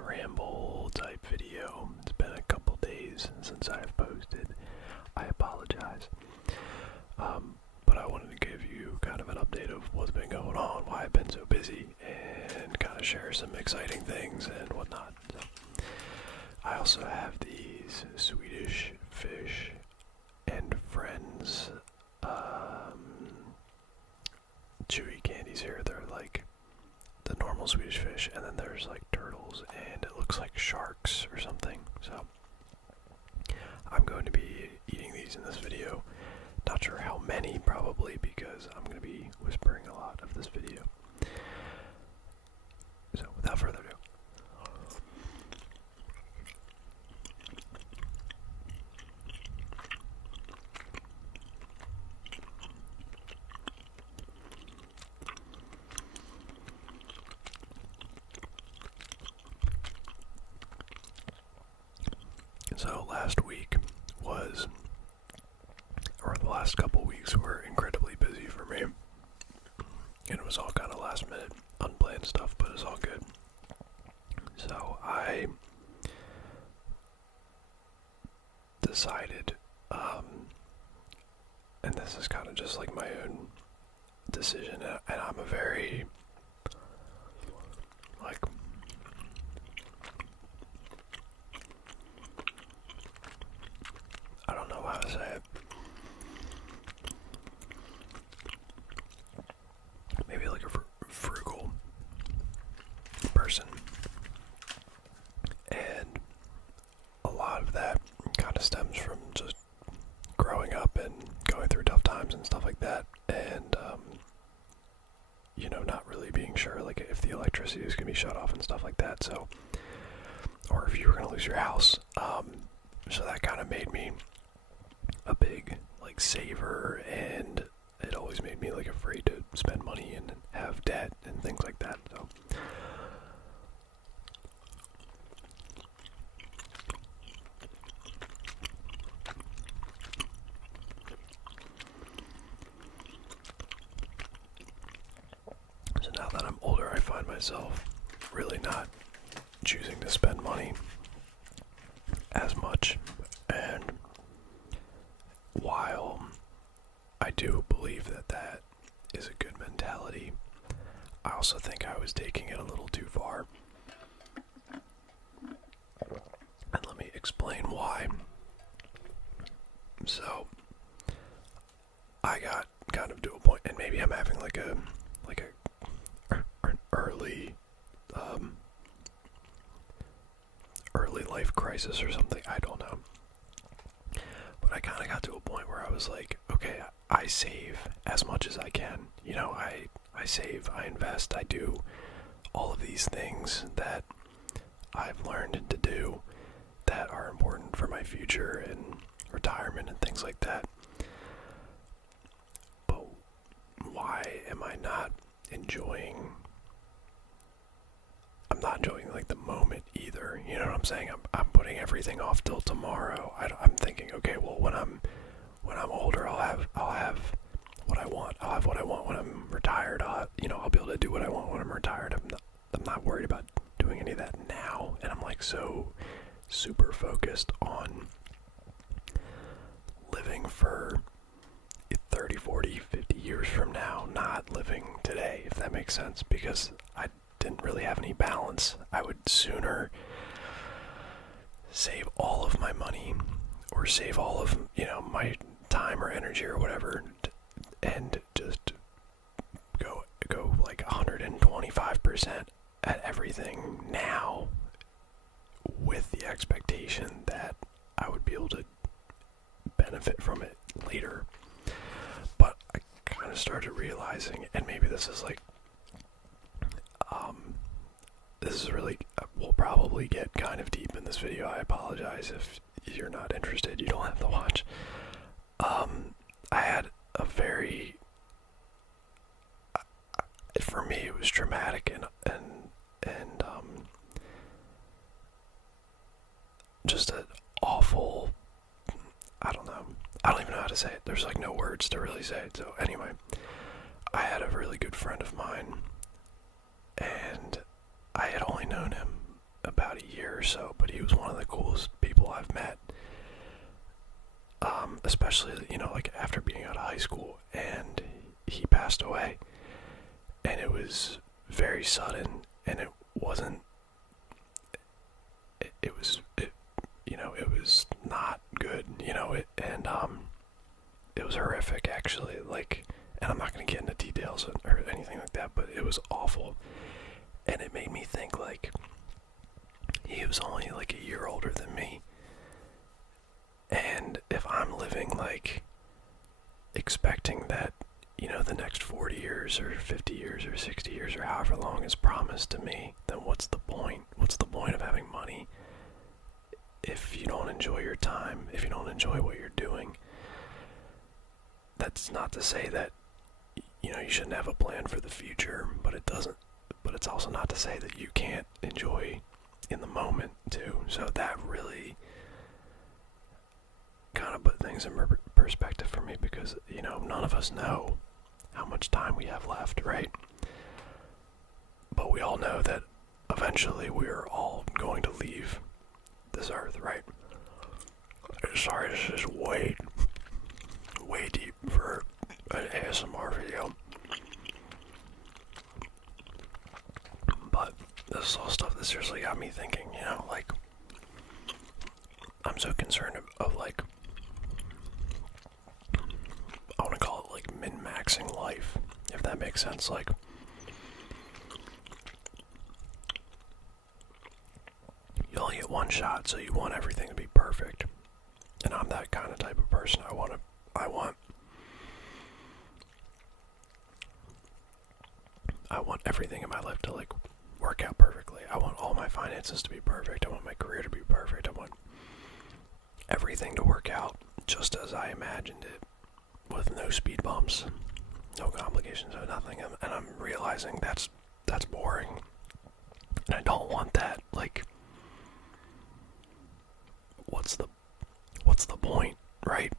ramble type video. It's been a couple days since I've posted. I apologize. But I wanted to give you kind of an update of what's been going on, why I've been so busy, and kind of share some exciting things and whatnot. So, I also have these Swedish Fish and Friends Chewy candies here. They're like the normal Swedish Fish, and then there's like turtles, and it looks like sharks or something. So I'm going to be eating these in this video. Not sure how many, probably, because I'm going to be whispering a lot of this video. So without further ado. So last week was, or the last couple weeks were incredibly busy for me. And it was all kind of last minute, unplanned stuff, but it's all good. So I decided, and this is kind of just like my own decision, and I'm a very, like, I don't know how to say it. Maybe like a frugal person. And a lot of that kind of stems from just growing up and going through tough times and stuff like that. And, not really being sure, like, if the electricity is going to be shut off and stuff like that. So, or if you were going to lose your house. So that kind of made me a big, like, saver, and it always made me, like, afraid to spend money and have debt and things like that. So now that I'm older, I find myself really not choosing to spend money as much. And while I do believe that that is a good mentality, I also think I was taking it a little too far. And let me explain why. So, I got kind of to a point, and maybe I'm having like an early life crisis or something, I don't know. But I kind of got to a point where I was like, okay, I save as much as I can. I save, I invest, I do all of these things that I've learned to do that are important for my future and retirement and things like that. But why am I not enjoying? I'm not enjoying like the moment either. You know what I'm saying? I'm putting everything off till tomorrow. I'm thinking, okay, well, when I'm older, I'll have what I want. I'll have what I want when I'm retired. I'll be able to do what I want when I'm retired. I'm not worried about doing any of that now. And I'm like so super focused on living for 30, 40, 50 years from now, not living today, if that makes sense, because I didn't really have any balance. I would sooner save all of my money or save all of, my time or energy or whatever, and just go like 125% at everything now, with the expectation that I would be able to benefit from it later. But I kind of started realizing, and maybe this is like, this is really, we'll probably get kind of deep in this video. I apologize if you're not interested. You don't have to watch. I had a very, for me, it was traumatic and just an awful, I don't know. I don't even know how to say it. There's like no words to really say it. So anyway, I had a really good friend of mine, and I had only known him about a year or so, but he was one of the coolest people I've met. Especially, like after being out of high school, and he passed away, and it was very sudden, and it wasn't, it was not good, it was horrific, actually, like, and I'm not going to get into details or anything like that, but it was awful, and it made me think, like, he was only like a year older than me, and if I'm living, like, expecting that, the next 40 years or 50 years or 60 years or however long is promised to me, then what's the point? What's the point of having money if you don't enjoy your time, if you don't enjoy what you're doing? That's not to say that, you shouldn't have a plan for the future, but it's also not to say that you can't enjoy in the moment too. So that really kind of put things in perspective for me, because, none of us know how much time we have left, right? But we all know that eventually we're all going to leave this earth, right? Sorry, this is way deep for an ASMR video. But this is all stuff that seriously got me thinking, like, I'm so concerned of like, I want to call it like min-maxing life, if that makes sense. Like, you only get one shot, so you want everything to be perfect. And I'm that kind of type of person. I want everything in my life to, like, work out perfectly. I want all my finances to be perfect. I want my career to be perfect. I want everything to work out just as I imagined it, with no speed bumps, no complications, no nothing. And I'm realizing that's boring. And I don't want that. Like, what's the point, right?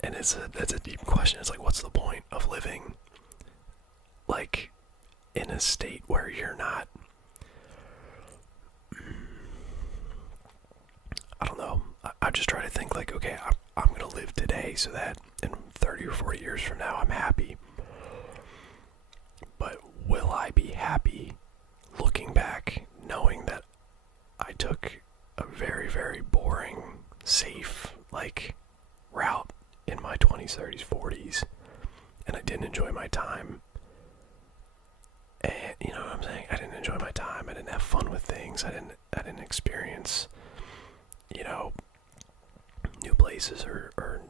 And that's a deep question. It's like, what's the point of living, like, in a state where you're not, I don't know, I just try to think, like, okay, I'm gonna live today so that in 30 or 40 years from now I'm happy. But will I be happy looking back knowing that I took a very, very boring, safe, like, route in my 20s, 30s, 40s, and I didn't enjoy my time? And, you know what I'm saying? I didn't enjoy my time. I didn't have fun with things. I didn't experience, new places or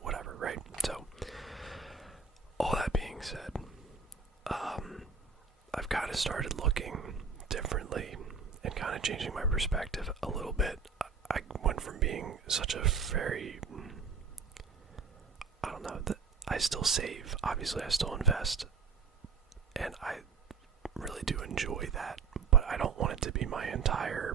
whatever, right? So, all that being said, I've kind of started looking differently and kind of changing my perspective a little bit. I went from being such a very, I don't know, that I still save. Obviously, I still invest. And I really do enjoy that, but I don't want it to be my entire,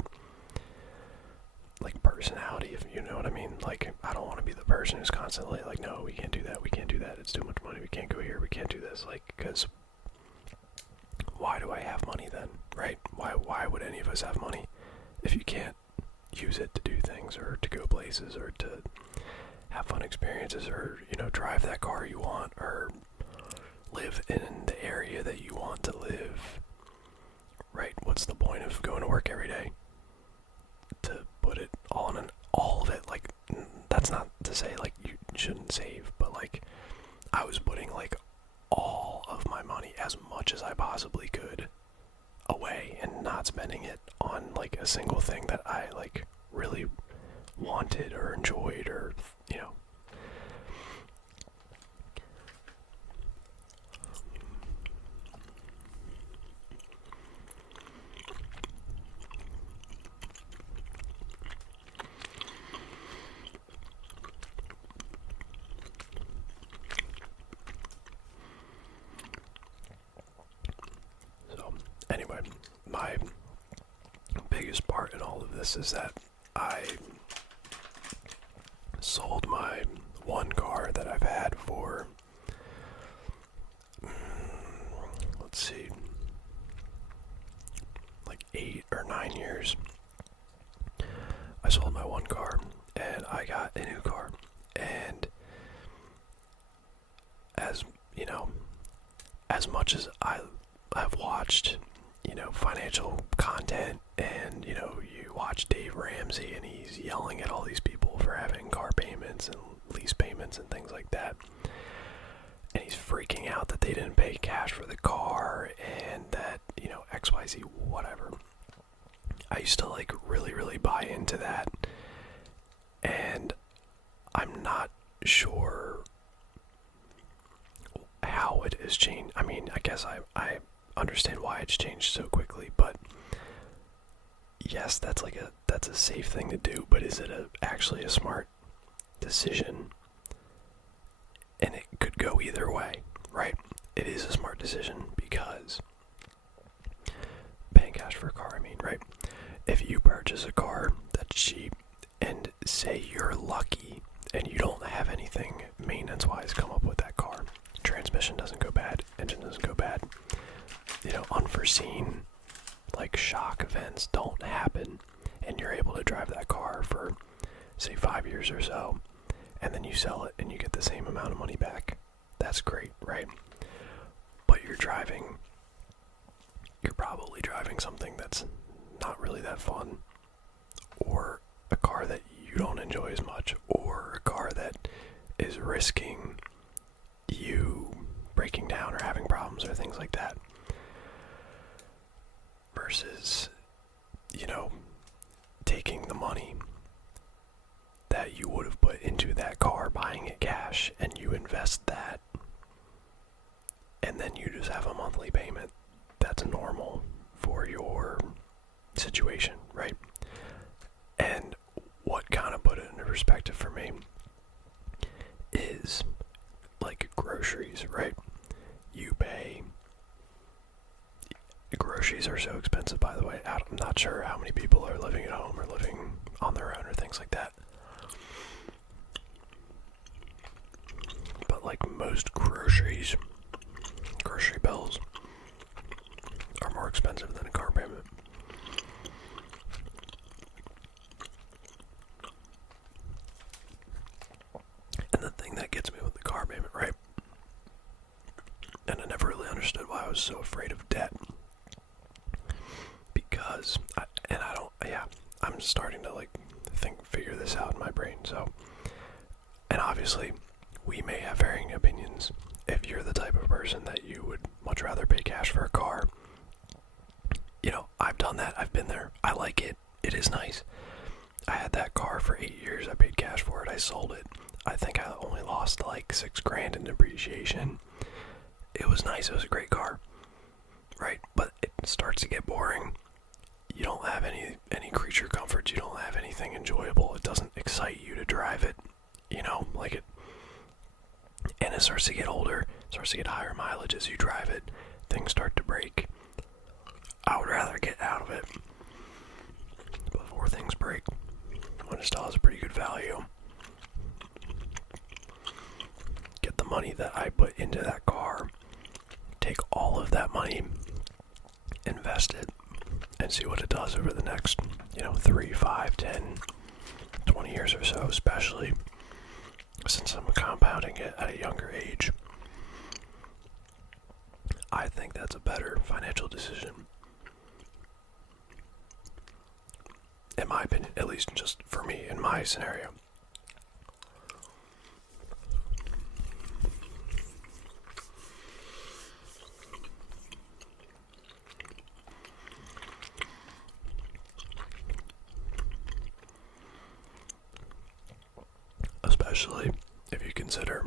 like, personality, if you know what I mean. Like, I don't want to be the person who's constantly like, no, we can't do that, it's too much money, we can't go here, we can't do this, like, because why do I have money then, right? Why would any of us have money if you can't use it to do things, or to go places, or to have fun experiences, or, drive that car you want, or live in the area that you want to live, right? What's the point of going to work every day to put it all in all of it? Like, that's not to say, like, you shouldn't save, but, like, I was putting, like, all of my money, as much as I possibly could, away, and not spending it on, like, a single thing that I, like, really wanted or enjoyed, or, Anyway, my biggest part in all of this is that I sold my one car that I've had for, let's see, like 9 years, I sold my one car and I got a new car. And as you know, as much as I've watched, financial content, and you watch Dave Ramsey and he's yelling at all these people for having car payments and lease payments and things like that, and he's freaking out that they didn't pay cash for the car and that XYZ whatever. I used to really buy into that, and I'm not sure how it has changed. I mean, I guess I understand why it's changed so quickly, but yes, that's a safe thing to do, but is it actually a smart decision? And it could go either way, right? It is a smart decision because paying cash for a car, right? If you purchase a car that's cheap and say you're lucky and you don't have anything maintenance-wise come up with that car, transmission doesn't go bad, engine doesn't go bad, unforeseen shock events don't happen, and you're able to drive that car for say 5 years or so, and then you sell it and you get the same amount of money back. That's great, right? But you're probably driving something that's not really that fun, or a car that you don't enjoy as much, or a car that is risking you breaking down or having problems or things like that, versus taking the money that you would have put into that car, buying it cash, and you invest that, and then you just have a monthly payment that's normal for your situation, right? And what kind of put it into perspective for me is groceries, right? Groceries are so expensive, by the way. I'm not sure how many people are living at home or living on their own or things like that. But most grocery bills are more expensive than a car payment. And the thing that gets me with the car payment, right? And I never really understood why I was so afraid of debt. Because, I'm starting to figure this out in my brain. So, and obviously, we may have varying opinions. If you're the type of person that you would much rather pay cash for a car, I've done that. I've been there. I like it. It is nice. I had that car for 8 years. I paid cash for it. I sold it. I think I only lost $6,000 in depreciation. It was nice. It was a great car, right? But it starts to get boring. You don't have any creature comforts. You don't have anything enjoyable. It doesn't excite you to drive it, and it starts to get older. It starts to get higher mileage as you drive it. Things start to break. I would rather get out of it before things break, when it still has a pretty good value. Get the money that I put into that car, take all of that money, invest it, and see what it does over the next, 3, 5, 10, 20 years or so, especially since I'm compounding it at a younger age. I think that's a better financial decision. In my opinion, at least just for me, in my scenario. Especially if you consider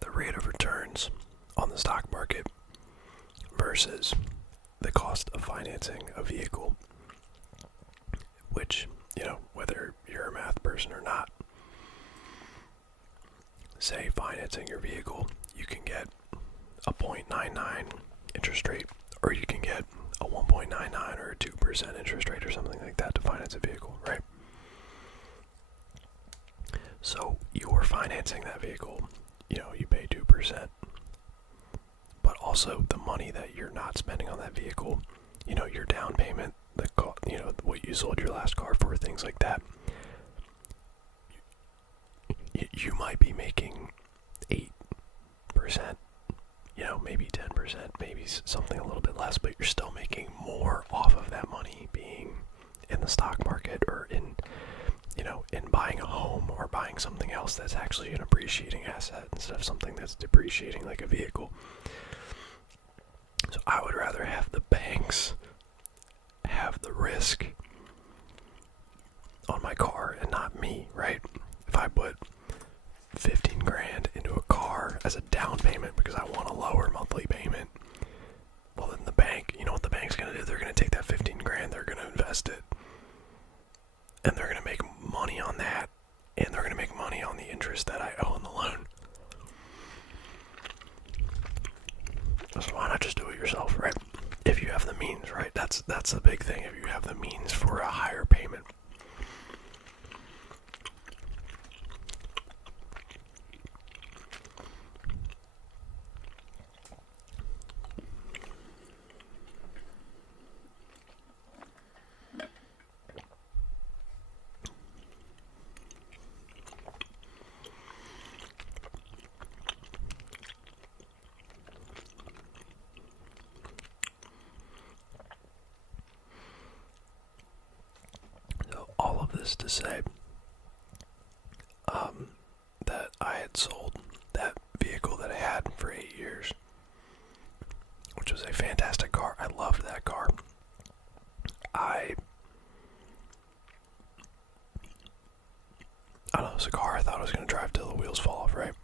the rate of returns on the stock market versus the cost of financing a vehicle, which, whether you're a math person or not, say financing your vehicle, you can get a 0.99 interest rate, or you can get a 1.99 or a 2% interest rate or something like that to finance a vehicle, right? So you're financing that vehicle, you pay 2%, but also the money that you're not spending on that vehicle, your down payment, the sold your last car for, things like that. You might be making 8%, maybe 10%, maybe something a little bit less, but you're still making more off of that money being in the stock market, or in buying a home, or buying something else that's actually an appreciating asset instead of something that's depreciating like a vehicle. So I would rather have the banks have the risk on my car and not me, right? If I put 15 grand into a car as a down payment because I want a lower monthly payment, well then the bank, you know what the bank's gonna do? They're gonna take that 15 grand, they're gonna invest it, and they're gonna make money on that, and they're gonna make money on the interest that I owe on the loan. So why not just do it yourself, right? If you have the means, right? That's the big thing. If you have the means for a higher payment. All of this to say that I had sold that vehicle that I had for 8 years, which was a fantastic car. I loved that car. I don't know, it was a car I thought I was going to drive till the wheels fall off, right?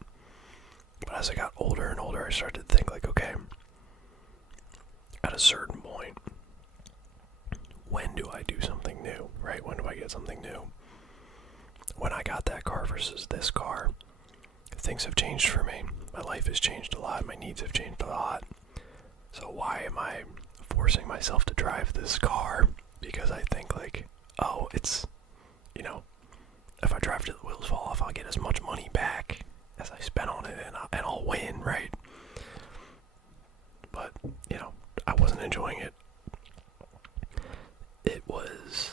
But as I got older and older, I started to think like, okay, at a certain point, when do I do something new, right? When do I get something new? When I got that car versus this car, things have changed for me. My life has changed a lot. My needs have changed a lot. So why am I forcing myself to drive this car? Because I think like, oh, it's, if I drive till the wheels fall off, I'll get as much money back as I spent on it, and I'll win, right? But, I wasn't enjoying it. It was,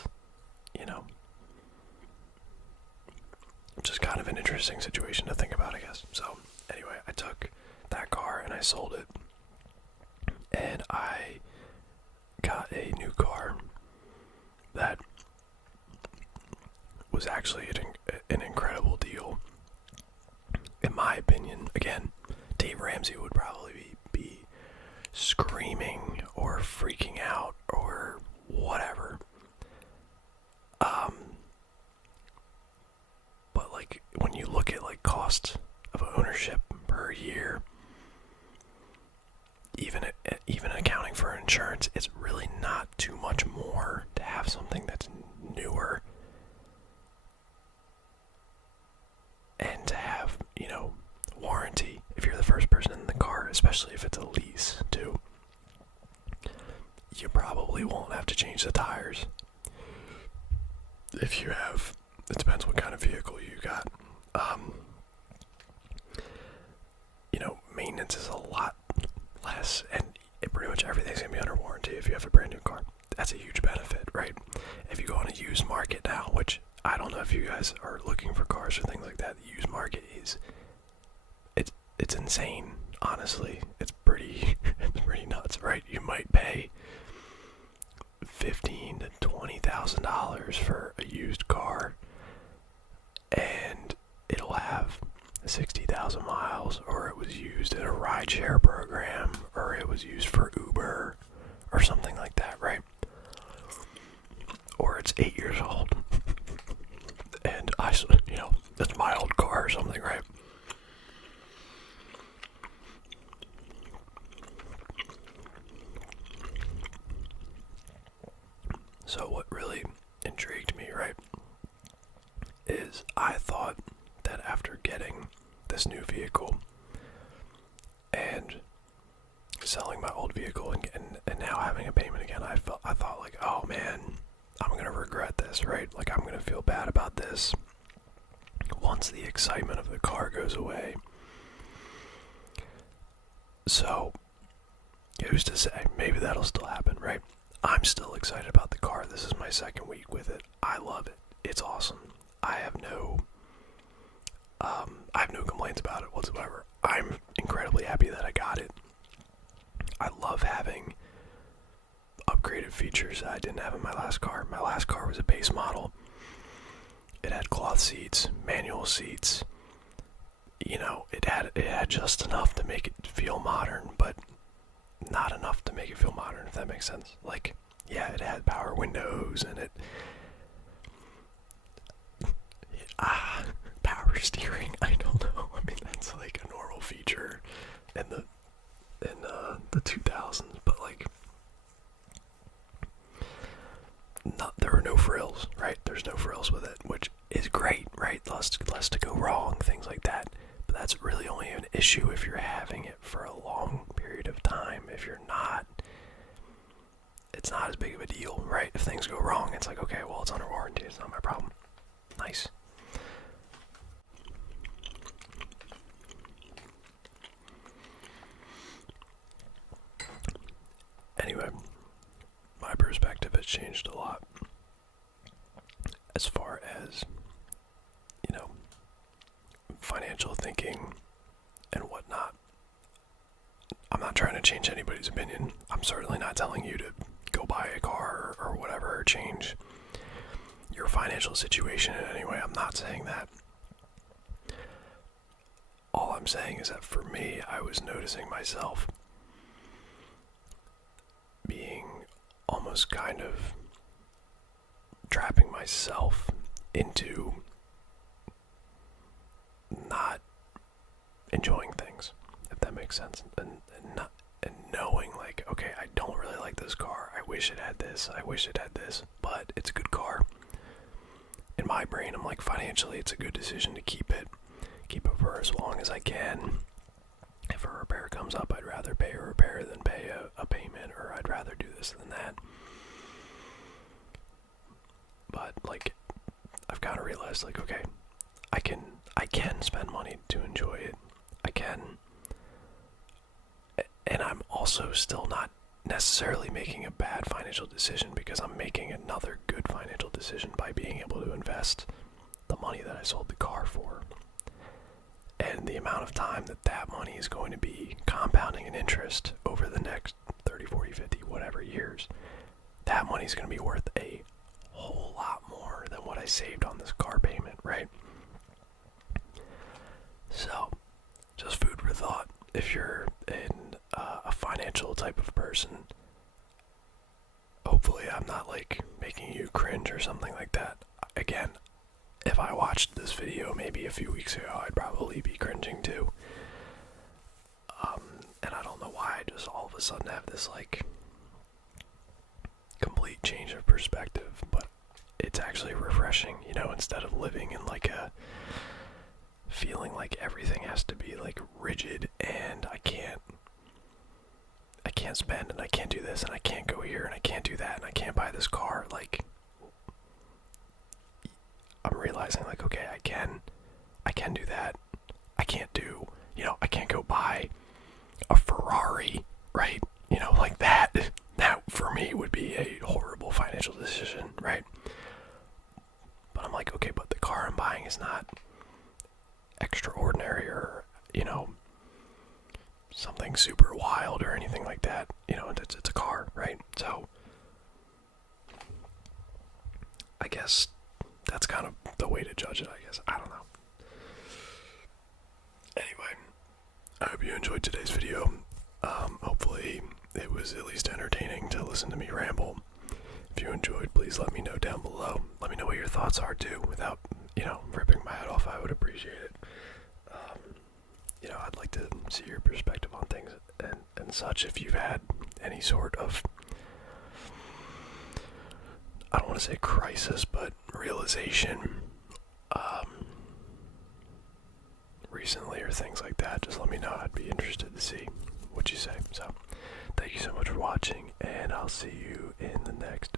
just kind of an interesting situation to think about, I guess. So, anyway, I took that car and I sold it. And I got a new car that was actually an incredible deal. In my opinion, again, Dave Ramsey would probably be screaming or freaking out or whatever. But like when you look at like cost of ownership per year, even accounting for insurance, it's really not too much more to have something that's newer and to have, warranty if you're the first person in the car, especially if it's a lease too. You probably won't have to change the tires. If you have, it depends what kind of vehicle you got. Maintenance is a lot less, and pretty much everything's gonna be under warranty if you have a brand new car. That's a huge benefit, right? If you go on a used market now, which I don't know if you guys are looking for cars or things like that, the used market it's insane. Honestly, it's pretty nuts, right? You might pay $15,000 to $20,000 for a used car, and it'll have 60,000 miles, or it was used in a rideshare program, or it was used for Uber, or something like that, right? Or it's 8 years old, and that's my old car or something, right? So what really intrigued me, right, is I thought that after getting this new vehicle and selling my old vehicle and now having a payment again, I thought like, oh man, I'm gonna regret this, right? Like I'm gonna feel bad about this once the excitement of the car goes away. So who's to say? Maybe that'll still happen, right? I'm still excited about the car. This This is my second week with it. I love it. It's awesome. I have no complaints about it whatsoever. I'm incredibly happy that I got it. I love having upgraded features that I didn't have in my last car. My last car was a base model. It had cloth seats, manual seats. You know, it had just enough to make it feel modern, but not enough to make it feel modern, if that makes sense. Like, yeah, it had power windows and power steering. I don't know. I mean, that's like a normal feature in the 2000s, but like, there are no frills, right? There's no frills with it, which is great, right? Less to go wrong, things like that. But that's really only an issue if you're having it for a long period of time. If you're not, it's not as big of a deal, right? If things go wrong, it's like, okay, well, it's under warranty. It's not my problem. Nice. Anyway, my perspective has changed a lot as far as, you know, financial thinking and whatnot. I'm not trying to change anybody's opinion. I'm certainly not telling you to go buy a car or whatever, or change your financial situation in any way. I'm not saying that. All I'm saying is that for me, I was noticing myself being almost kind of trapping myself into not enjoying things, if that makes sense, and knowing like, okay, I don't really like this car. I wish it had this. I wish it had this, but it's a good car. In my brain, I'm like, financially, it's a good decision to keep it for as long as I can. If a repair comes up, I'd rather pay a repair than pay a payment, or I'd rather do this than that. But like, I've kind of realized, like, okay, I can spend money to enjoy it. I can, and I'm also still not necessarily making a bad financial decision, because I'm making another good financial decision by being able to invest the money that I sold the car for. And the amount of time that money is going to be compounding in interest over the next 30, 40, 50, whatever years, that money is going to be worth a whole lot more than what I saved on this car payment, right? So, just food for thought. If you're in a financial type of person, hopefully I'm not like making you cringe or something like that. Again, if I watched this video maybe a few weeks ago, I'd probably be cringing too. And I don't know why I just all of a sudden have this like complete change of perspective, but it's actually refreshing, you know, instead of living in like a feeling like everything has to be like rigid and I can't spend and I can't do this and I can't go here and I can't do that and I can't buy this car. Like, I'm realizing like, okay, I can do that. I can't do, you know, I can't go buy a Ferrari, right? You know, like that for me would be a horrible financial decision, right? But I'm like, okay, but the car I'm buying is not extraordinary or, you know, something super wild or anything like that. You know, it's a car, right? So I guess that's kind of the way to judge it, I guess. I don't know. Anyway, I hope you enjoyed today's video. Hopefully it was at least entertaining to listen to me ramble. If you enjoyed, please let me know down below. Let me know what your thoughts are too, without, you know, ripping my head off. I would appreciate it. You know, I'd like to see your perspective on things and such. If you've had any sort of, I don't want to say crisis, but realization recently or things like that, just let me know. I'd be interested to see what you say. So, thank you so much for watching, and I'll see you in the next